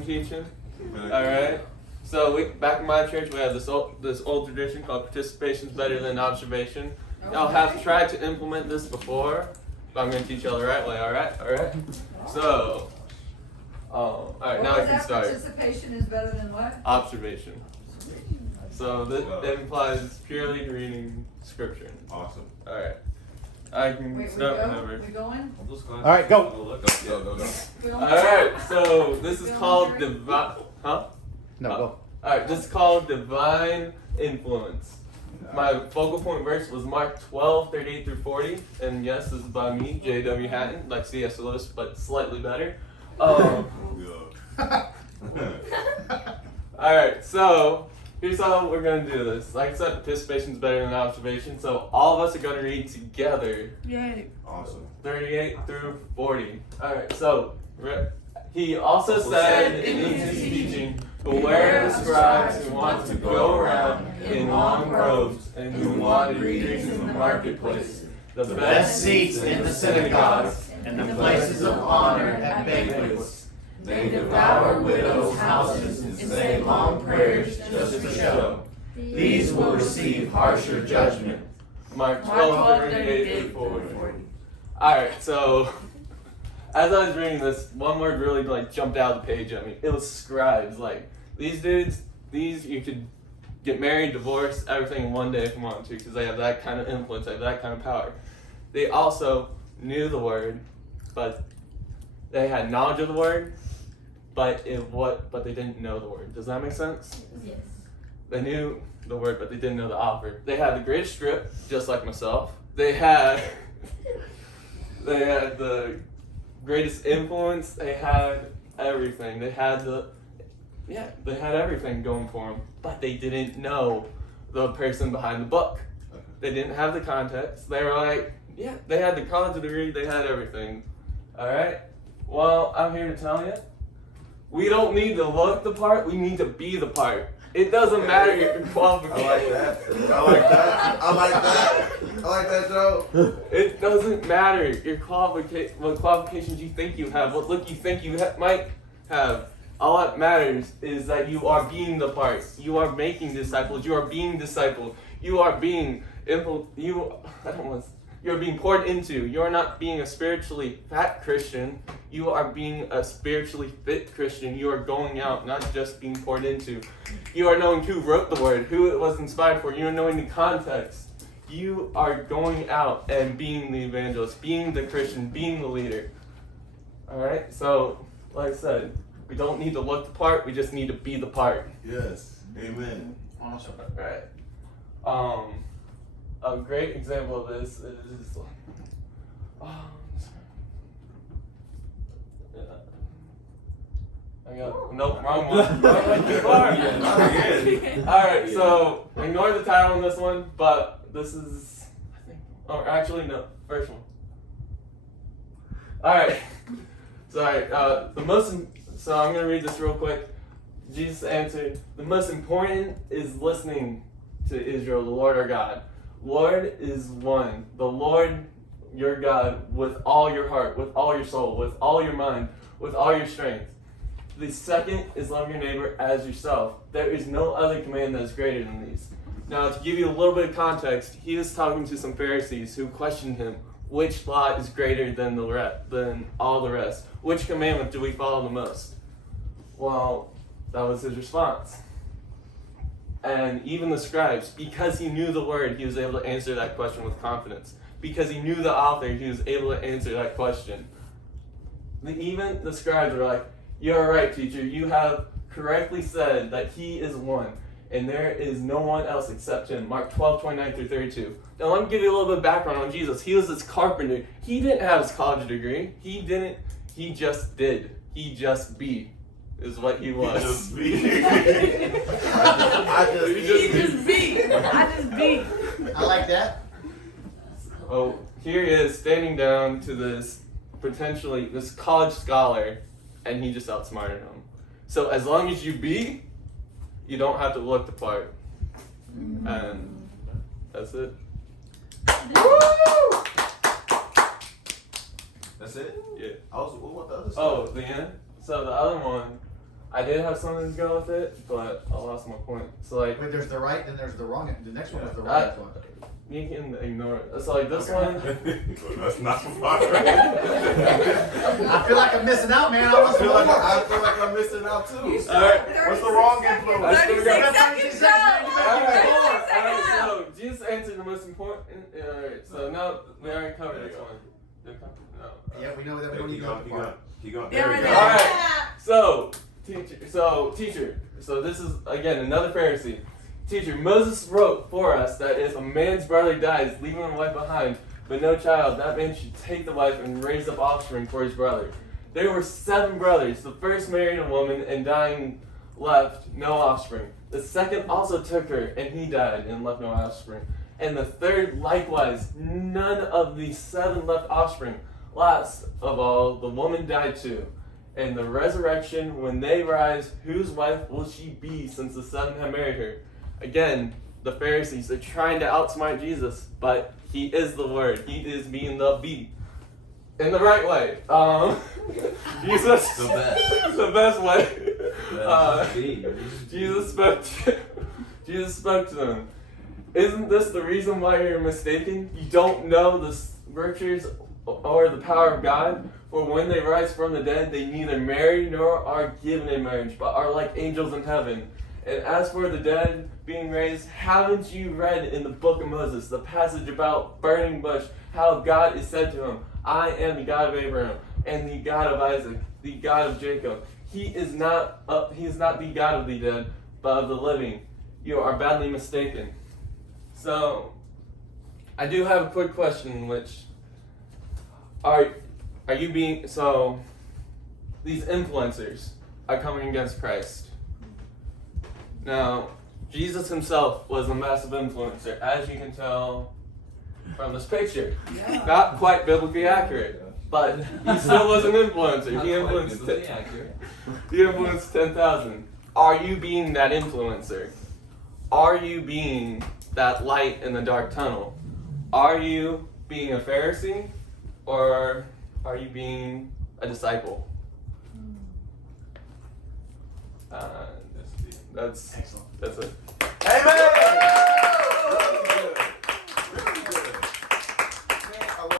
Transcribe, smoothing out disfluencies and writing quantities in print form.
teaching. All right. So back in my church, we have this old tradition called participation is better than observation. Y'all have tried to implement this before, but I'm going to teach y'all the right way. All right. So, all right. Now I can start. Participation is better than what? Observation. So that implies purely reading scripture. Awesome. All right. I can start whenever. We going? All right, go. All right. So this is called divine. Huh? No, go. All right. This is called divine influence. My focal point verse was Mark 12:38 through 40, and yes, this is by me, J.W. Hatton, like C.S. Lewis, but slightly better. All right. So here's how we're going to do this. Like I said, participation is better than observation. So all of us are going to read together. Yay. Awesome. 38 through 40. All right, so he also said in his teaching, beware of the scribes who want to go around in long robes and who want greetings in the marketplace, the best seats in the synagogues, and the places of honor at banquets. They devour widows' houses and say long prayers just for show. These will receive harsher judgment. Mark 12:38 through 40. Alright, so as I was reading this, one word really jumped out of the page at me. It was scribes. Like, these dudes, you could get married, divorce, everything in one day if you want to, because they have that kind of influence, they have that kind of power. They also knew the word, but they had knowledge of the word, but they didn't know the word. Does that make sense? Yes. They knew the word, but they didn't know the author. They had the greatest script, just like myself. They had the greatest influence. They had everything. They had everything going for them, but they didn't know the person behind the book. They didn't have the context. They were like, yeah, they had the college degree. They had everything. All right. Well, I'm here to tell you, we don't need to look the part. We need to be the part. It doesn't matter your qualifications. I like that, Joe. It doesn't matter your what qualifications you think you have, what look you think you might have. All that matters is that you are being the part. You are making disciples. You are being discipled. You are being you're being poured into. You are not being a spiritually fat Christian. You are being a spiritually fit Christian. You are going out, not just being poured into. You are knowing who wrote the word, who it was inspired for. You are knowing the context. You are going out and being the evangelist, being the Christian, being the leader. All right? So, like I said, we don't need to look the part. We just need to be the part. Yes. Amen. Awesome. All right. A great example of this is wrong one. Alright, so ignore the title on this one, but this is, first one. Alright, sorry, so I'm going to read this real quick. Jesus answered, the most important is listening to Israel, the Lord our God. Lord is one. The Lord your God with all your heart, with all your soul, with all your mind, with all your strength. The second is love your neighbor as yourself. There is no other command that is greater than these. Now, to give you a little bit of context, he was talking to some Pharisees who questioned him, which law is greater than all the rest? Which commandment do we follow the most? Well, that was his response. And even the scribes, because he knew the word, he was able to answer that question with confidence. Because he knew the author, he was able to answer that question. Even the scribes were like, you're right, teacher. You have correctly said that he is one, and there is no one else except him. Mark 12:29 through 32. Now let me give you a little bit of background on Jesus. He was this carpenter. He didn't have his college degree. He just did. He just be. Is what he was. Just be. I just be. I like that. Oh, here he is standing down to this college scholar, and he just outsmarted him. So as long as you be, you don't have to look the part. And that's it. Woo! That's it? Yeah. What about the other stuff? Oh, the end? So the other one, I did have something to go with it, but I lost my point. So like, Wait, there's the right, then there's the wrong. The next one was the I- right one. you can ignore it. So like this Okay. one. That's not fire. I feel like I'm missing out, man. I want I some feel more. like I'm missing out too. You still Alright, have what's the wrong 36 influence? seconds. 36 seconds, go. Alright, 36 seconds. so Jesus answered the most important. Alright, so now we already covered this one. Did we cover- No. Yeah, we know that we don't Keep need to going, go keep going, keep going. Yeah, There we right go. there. Alright. So teacher. So this is again another Pharisee. Teacher, Moses wrote for us that if a man's brother dies, leaving a wife behind, but no child, that man should take the wife and raise up offspring for his brother. There were 7 brothers. The first married a woman and dying left no offspring. The second also took her and he died and left no offspring. And the third likewise, none of the 7 left offspring. Last of all, the woman died too. And the resurrection, when they rise, whose wife will she be since the 7 have married her? Again, the Pharisees are trying to outsmart Jesus, but he is the Word. He is being the B. In the right way. Jesus, The best. the best way. Jesus spoke to them. Isn't this the reason why you're mistaken? You don't know the scriptures or the power of God? For when they rise from the dead, they neither marry nor are given in marriage, but are like angels in heaven. And as for the dead being raised, haven't you read in the book of Moses the passage about burning bush, how God is said to him, I am the God of Abraham and the God of Isaac, the God of Jacob. He is not the God of the dead, but of the living. You are badly mistaken. So, I do have a quick question, which are you being so? These influencers are coming against Christ. Now, Jesus himself was a massive influencer, as you can tell from this picture. Yeah. Not quite biblically accurate, but he still was an influencer. He influenced 10,000. Are you being that influencer? Are you being that light in the dark tunnel? Are you being a Pharisee, or are you being a disciple? That's Excellent. That's it.